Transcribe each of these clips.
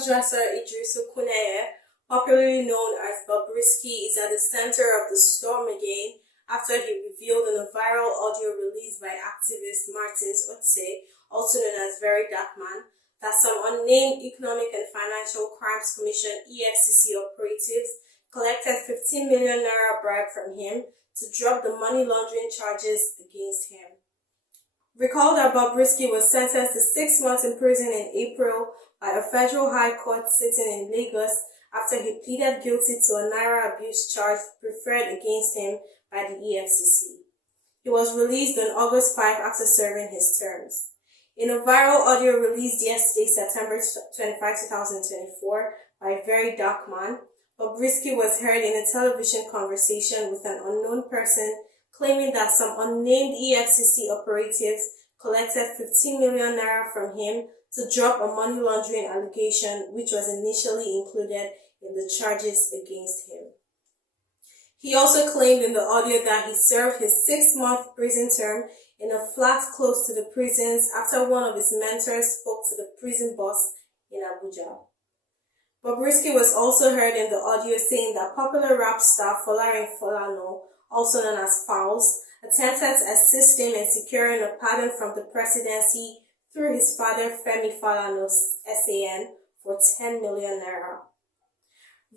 cross-dresser Idris Okuneye, popularly known as Bobrisky, is at the center of the storm again after he revealed in a viral audio released by activist Martins Otse, also known as Very Dark Man, that some unnamed Economic and Financial Crimes Commission (EFCC) operatives collected 15 million naira bribe from him to drop the money laundering charges against him. Recall that Bobrisky was sentenced to 6 months in prison in April by a federal high court sitting in Lagos after he pleaded guilty to a naira abuse charge preferred against him by the EFCC. He was released on August 5 after serving his terms. In a viral audio released yesterday, September 25, 2024, by Very Dark Man, Bobrisky was heard in a television conversation with an unknown person claiming that some unnamed EFCC operatives collected 15 million naira from him to drop a money laundering allegation which was initially included in the charges against him. He also claimed in the audio that he served his 6-month prison term in a flat close to the prisons after one of his mentors spoke to the prison boss in Abuja. Bobrisky was also heard in the audio saying that popular rap star Folarin Folano, also known as Fowls, attempted to assist him in securing a pardon from the presidency through his father Femi Falano's SAN for 10 million naira.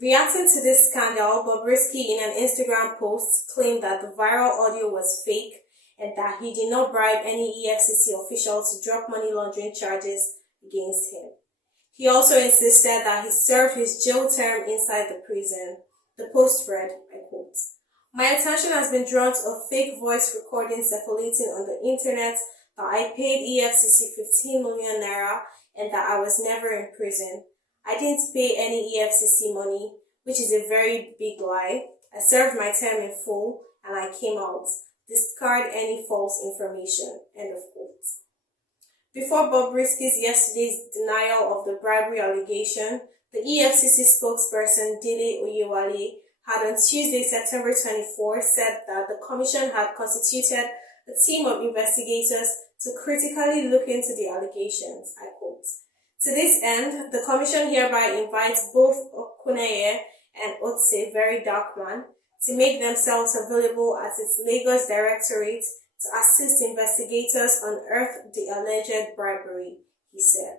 Reacting to this scandal, Bobrisky in an Instagram post claimed that the viral audio was fake and that he did not bribe any EFCC official to drop money laundering charges against him. He also insisted that he served his jail term inside the prison. The post read, I quote, "My attention has been drawn to a fake voice recording circulating on the internet that I paid EFCC 15 million naira and that I was never in prison. I didn't pay any EFCC money, which is a very big lie. I served my term in full and I came out. Discard any false information." End of quote. Before Bobrisky's yesterday's denial of the bribery allegation, the EFCC spokesperson Dele Oyewale had on Tuesday, September 24, said that the commission had constituted a team of investigators to critically look into the allegations. I quote, "To this end, the commission hereby invites both Okuneye and Otse, Very Dark Man, to make themselves available at its Lagos Directorate to assist investigators unearth the alleged bribery," he said.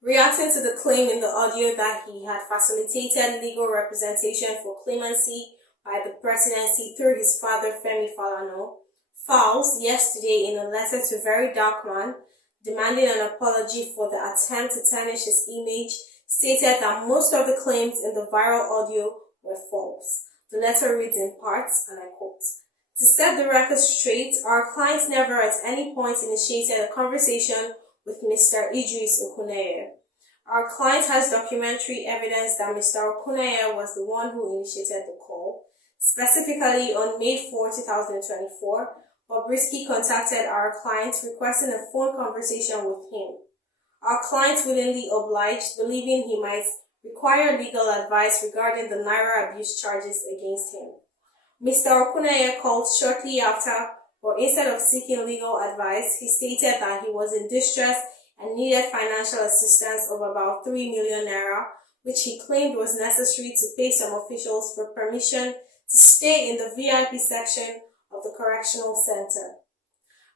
Reacting to the claim in the audio that he had facilitated legal representation for clemency by the presidency through his father Femi Falano, Fowls, yesterday in a letter to Very Dark Man, demanding an apology for the attempt to tarnish his image, stated that most of the claims in the viral audio were false. The letter reads in parts, and I quote, "To set the record straight, our client never at any point initiated a conversation with Mr. Idris Okuneye. Our client has documentary evidence that Mr. Okuneye was the one who initiated the call. Specifically, on May 4, 2024, Bobrisky contacted our client requesting a phone conversation with him. Our client willingly obliged, believing he might require legal advice regarding the naira abuse charges against him. Mr. Okuneye called shortly after, but instead of seeking legal advice, he stated that he was in distress and needed financial assistance of about 3 million naira, which he claimed was necessary to pay some officials for permission to stay in the VIP section of the correctional center.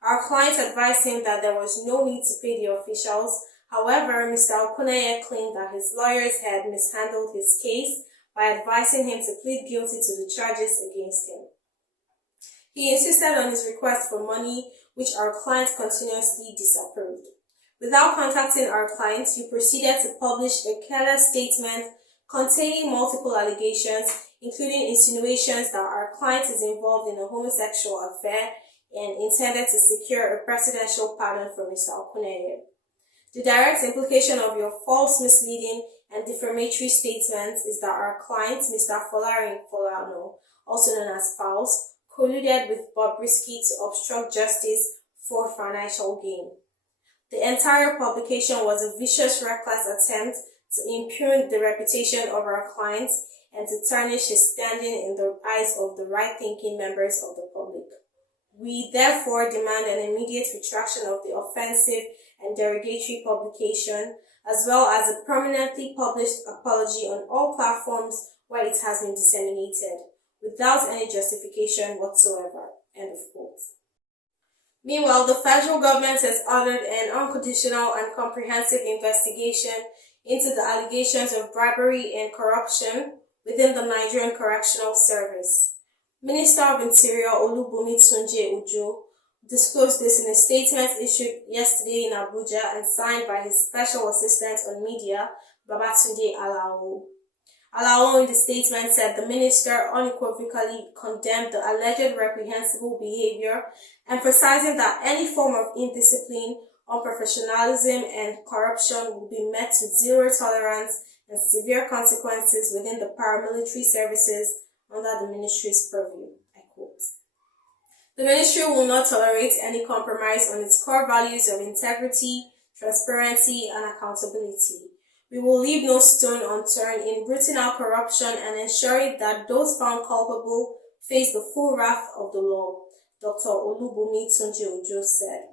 Our client advised him that there was no need to pay the officials. However, Mr. Okuneye claimed that his lawyers had mishandled his case by advising him to plead guilty to the charges against him. He insisted on his request for money, which our client continuously disapproved. Without contacting our client, he proceeded to publish a careless statement containing multiple allegations, including insinuations that our client is involved in a homosexual affair and intended to secure a presidential pardon for Mr. Okuneye. The direct implication of your false, misleading, and defamatory statements is that our client, Mr. Folarin Folano, also known as Fowls, colluded with Bobrisky to obstruct justice for financial gain. The entire publication was a vicious, reckless attempt to impugn the reputation of our client and to tarnish his standing in the eyes of the right-thinking members of the public. We therefore demand an immediate retraction of the offensive and derogatory publication, as well as a permanently published apology on all platforms where it has been disseminated, without any justification whatsoever. End of quote. Meanwhile, the federal government has ordered an unconditional and comprehensive investigation into the allegations of bribery and corruption within the Nigerian Correctional Service. Minister of Interior Olubunmi Tunji disclosed this in a statement issued yesterday in Abuja and signed by his special assistant on media, Babatunde Alao. Alao in the statement said the minister unequivocally condemned the alleged reprehensible behavior, emphasizing that any form of indiscipline, unprofessionalism, and corruption will be met with zero tolerance and severe consequences within the paramilitary services under the ministry's purview. I quote. The ministry will not tolerate any compromise on its core values of integrity, transparency, and accountability. We will leave no stone unturned in rooting out corruption and ensuring that those found culpable face the full wrath of the law, Dr. Olubunmi Tunji said.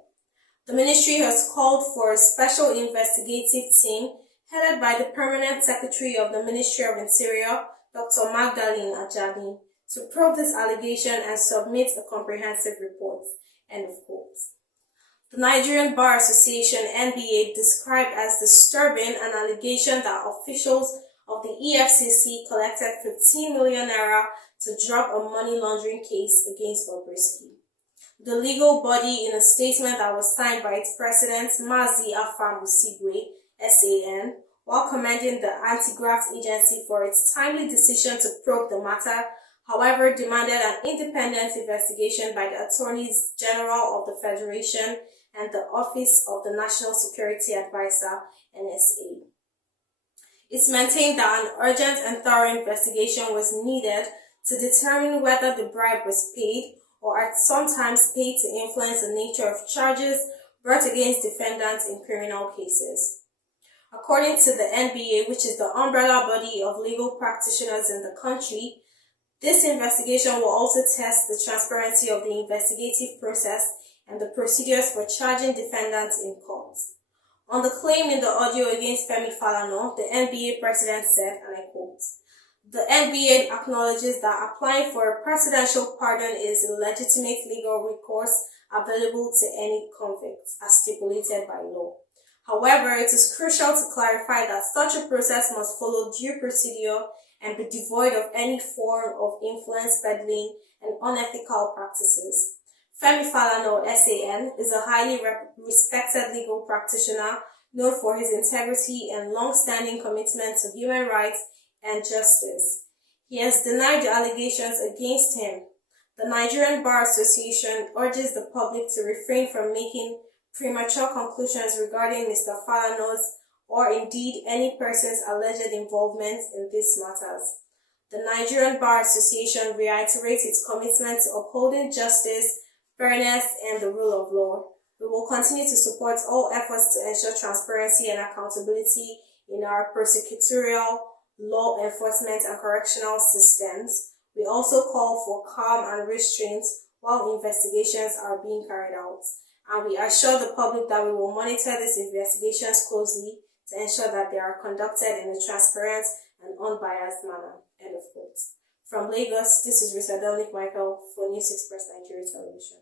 The ministry has called for a special investigative team headed by the Permanent Secretary of the Ministry of Interior, Dr. Magdalene Ajani, to probe this allegation and submit a comprehensive report. End of quote. The Nigerian Bar Association (NBA) described as disturbing an allegation that officials of the EFCC collected 15 million naira to drop a money laundering case against Bobrisky. The legal body, in a statement that was signed by its president, Mazi Afam Usigwe, SAN, while commending the anti-graft agency for its timely decision to probe the matter, however, demanded an independent investigation by the Attorneys General of the Federation and the Office of the National Security Advisor, NSA. It maintained that an urgent and thorough investigation was needed to determine whether the bribe was paid or at sometimes paid to influence the nature of charges brought against defendants in criminal cases. According to the NBA, which is the umbrella body of legal practitioners in the country, this investigation will also test the transparency of the investigative process and the procedures for charging defendants in court. On the claim in the audio against Femi Falana, the NBA president said, and I quote, "The NBA acknowledges that applying for a presidential pardon is a legitimate legal recourse available to any convict, as stipulated by law. However, it is crucial to clarify that such a process must follow due procedure and be devoid of any form of influence peddling and unethical practices. Femi Falana, SAN, is a highly respected legal practitioner known for his integrity and long-standing commitment to human rights and justice. He has denied the allegations against him. The Nigerian Bar Association urges the public to refrain from making premature conclusions regarding Mr. Falana's or indeed any person's alleged involvement in these matters. The Nigerian Bar Association reiterates its commitment to upholding justice, fairness, and the rule of law. We will continue to support all efforts to ensure transparency and accountability in our prosecutorial, law enforcement, and correctional systems. We also call for calm and restraint while investigations are being carried out. And we assure the public that we will monitor these investigations closely to ensure that they are conducted in a transparent and unbiased manner." End of quote. From Lagos, this is Risa Dominic Michael for News Express Nigeria Television.